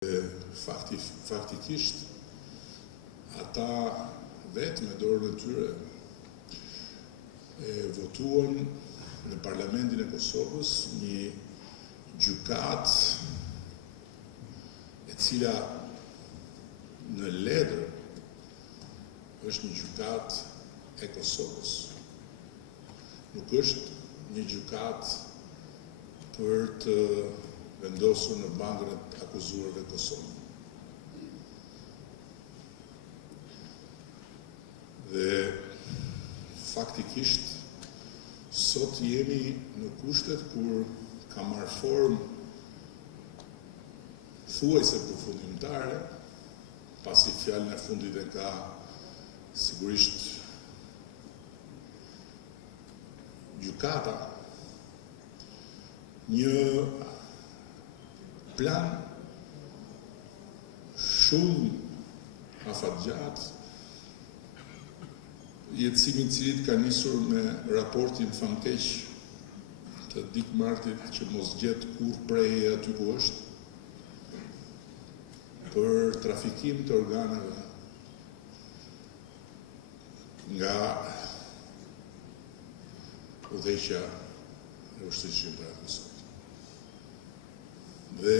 Faktikisht, ata vetë me dorën e tyre votuan në Parlamentin e Kosovës një gjykatë e cila në letër është një gjykatë e Kosovës. Nuk është një gjykatë për të vendosur në bandën e akuzuarve Kosovë. Dhe faktikisht sot jemi në kushtet kur ka marrë formë thuajse përfundimtare, pasi fjalën e fundit e ka sigurisht gjykata, një plan shumë afatgjatë, jetësimi i cilit ka nisur me raportin famkeq të Dick Martit që mos gjet kur prej aty ku është, për trafikim të organeve nga udhëheqja e ushtrisë shqiptare të Kosovës. Dhe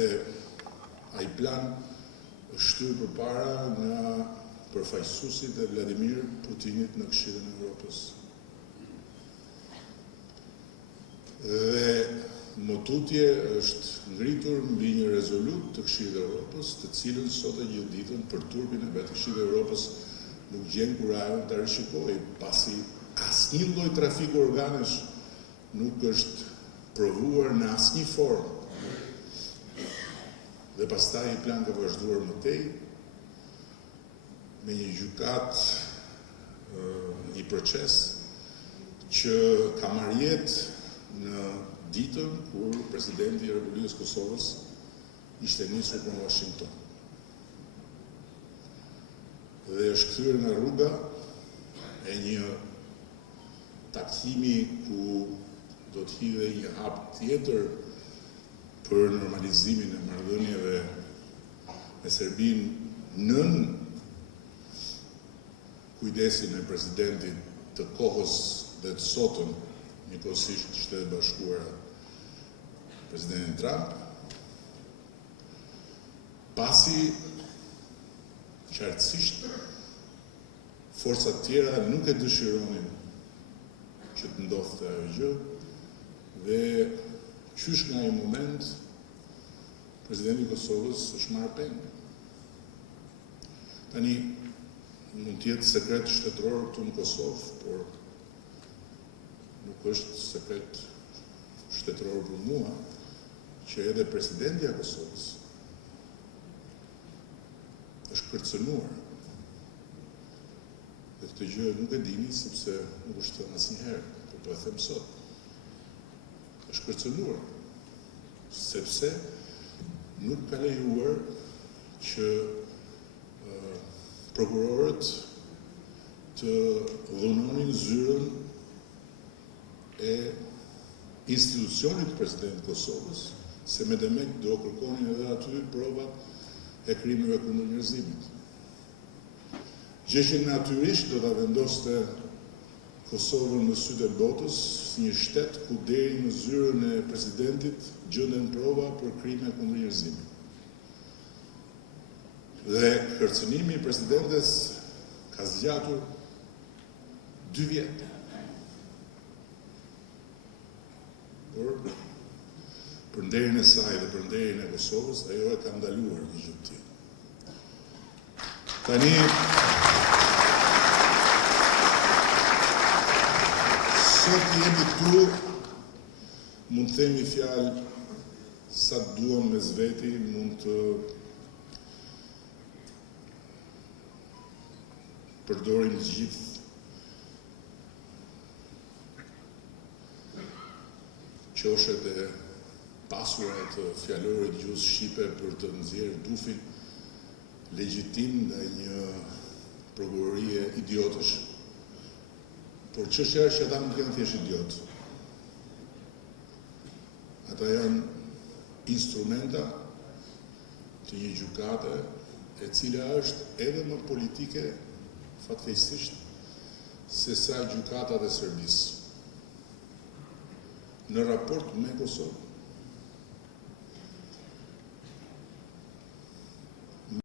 ai plan është shtyr përpara nga përfaqësuesit e Vladimir Putinit në Këshillin e Evropës. Dhe motutje është ngritur mbi një rezolut të Këshillit të Evropës, të cilën sot e gjithë ditën për turpin e vetë Këshillit të Evropës nuk gjen kurajon ta rishikojë, pasi asnjë lloj trafiku organesh nuk është provuar në asnjë formë. Dhe pastaj i plan ka vazhduar mëtej me një gjykat, një proces që ka marrë jetë në ditën kur presidenti i Republikës Kosovës ishte nisur për Washington. Dhe është kthyer nga rruga e një takimi ku do të hidhej një hap tjetër për normalizimin e marrëdhënieve me Serbinë nën kujdesin e presidentit të kohës dhe të sotëm, njëkohësisht të Shtetet Bashkuara, presidentin Trump, pasi qartësisht forcat tjera nuk e dëshironin që të ndodhte ajo gjë, dhe qysh nga ai moment presidenti i Kosovës është marrë peng. Tani mund të jetë sekret shtetëror këtu në Kosovë, por nuk është sekret shtetëror për mua që edhe presidenti i Kosovës është kërcënuar. Dhe këtë gjë nuk e dini sepse nuk është thënë asnjëherë, por po e them sot. Është kërcënuar sepse nuk ka lejuar që prokurorët të dhunonin zyrën e institucionit president Kosovës, se me demek do kërkonin edhe aty prova e krimeve kundër njerëzimit. Gjë që natyrisht do ta vendoste Kosovën në sytë e botës si një shtet ku deri në zyrën e presidentit gjenden prova për krime kundër njerëzimit. Dhe kërcënimi i presidentes ka zgjatur 2 vjet. Por për nderin e saj dhe për nderin e Kosovës, ajo e ka ndaluar një gjë tjetër. Tani sot jemi këtu, mund të themi fjalë sa të duam me zveti, mund të përdorim të gjithë qoshet e pasura të fjalorit gjuhës shqipe për të nxjerrë dufin legjitim ndaj një prokurorie idiotësh. Por çështja është që ata nuk janë thjesht idiotë. Ata janë instrumenta të një gjykate e cila është edhe më politike, fatkeqësisht, se sa gjykatat e Serbisë. Në raport me Kosovë,